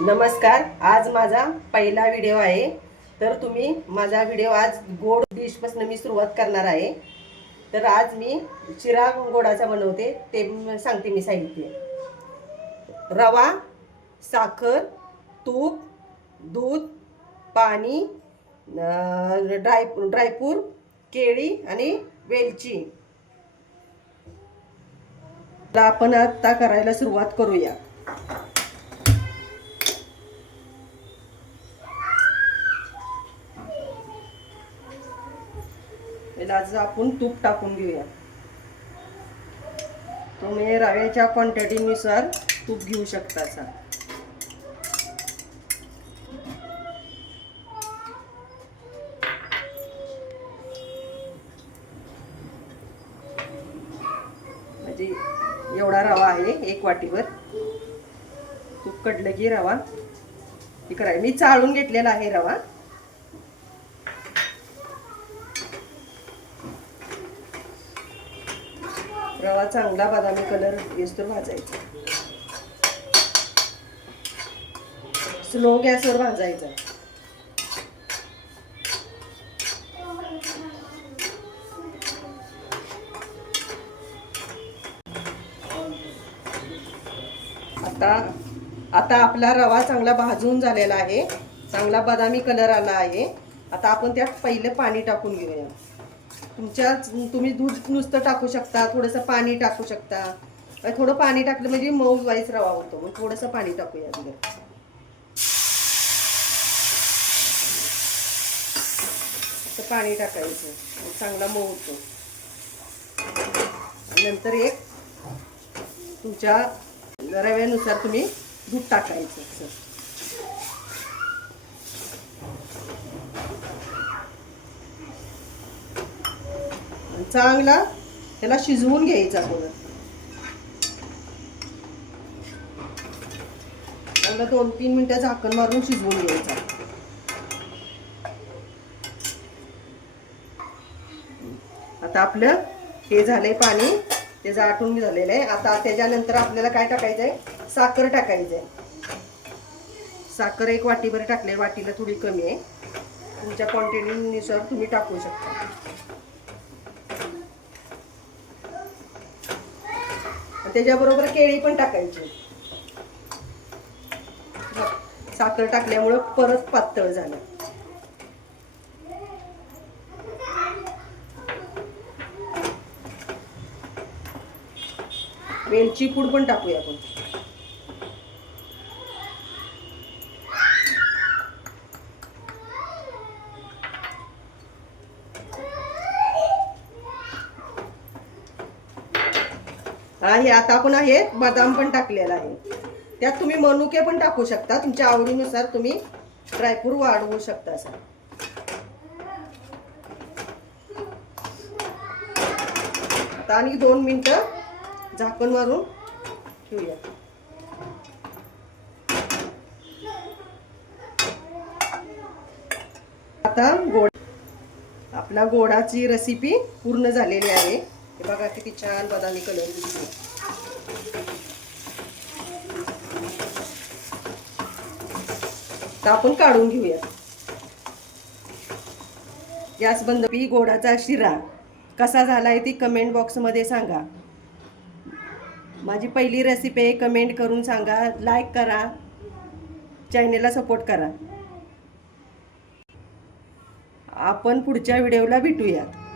नमस्कार आज माझा पहिला व्हिडिओ आहे. तर तुम्ही माझा व्हिडिओ आज गोड डिशपासून मी सुरुवात करणार आहे. तर आज मी चिराग गोडाचा बनवते ते सांगते मी साहित्य. रवा साखर तूप दूध पाणी ड्राय ड्रायफ्रूट केळी आणि वेलची. तर आपण आता करायला सुरुवात करूया. पहिला आज आपण तूप टाकून घेऊया. तुम्ही रव्याच्या क्वांटिटीनुसार तूप घेऊ शकता असा. म्हणजे एवढा रवा आहे एक वाटीवर. तूप कडलं की रवा. हे करायला मी चाळून घेतलेला आहे रवा. रवा चांगला बदामी कलर येतो भाजायचा. स्लो गॅसवर भाजायचा. आता आता आपला रवा चांगला भाजून झालेला आहे. चांगला बदामी कलर आला आहे. आता आपण त्यात पहिले पाणी टाकून घेऊया. तुमच्या तुम्ही दूध नुसतं टाकू शकता थोडंसं पाणी टाकू शकता. थोडं पाणी टाकलं म्हणजे मऊ वाईस रवा होतो. मग थोडंसं पाणी टाकूया तिथे असं पाणी टाकायचं. चांगला मऊ होतो. नंतर एक तुमच्या रव्यानुसार तुम्ही दूध टाकायचं चांगला त्याला शिजवून घ्यायचा अगोदर चांगला दोन तीन मिनिटं झाकण मारून शिजवून घ्यायचा. आता आपलं हे झालंय पाणी ते आटून झालेलं आहे. आता त्याच्यानंतर आपल्याला काय टाकायचं आहे? साखर टाकायचं आहे. साखर एक वाटीभर टाकले वाटीला थोडी कमी आहे. तुमच्या क्वांटिटीनुसार तुम्ही टाकू शकता. त्याच्याबरोबर केळी पण टाकायची. साखर टाकल्यामुळं परत पातळ झालं. वेलची पूड पण टाकूया आपण. हे आता आपण आहे बदाम पण टाकलेला आहे. त्यात तुम्ही मनुके पण टाकू शकता. तुमच्या आवडीनुसार तुम्ही ड्रायफ्रूट वाढवू शकता सर आता आणि दोन मिनटं झाकण मारून ठेवूया. आता गोड आपला गोडाची रेसिपी पूर्ण झालेली आहे. हे बघा किती छान बदामी कलर दिसतो तर आपण काढून घेऊया गॅस बंद पी गोडाचा शिरा. कसा झाला आहे ती कमेंट बॉक्समध्ये सांगा. माझी पहिली रेसिपी आहे कमेंट करून सांगा. लाईक करा. चॅनेलला सपोर्ट करा. आपण पुढच्या व्हिडिओला भेटूयात.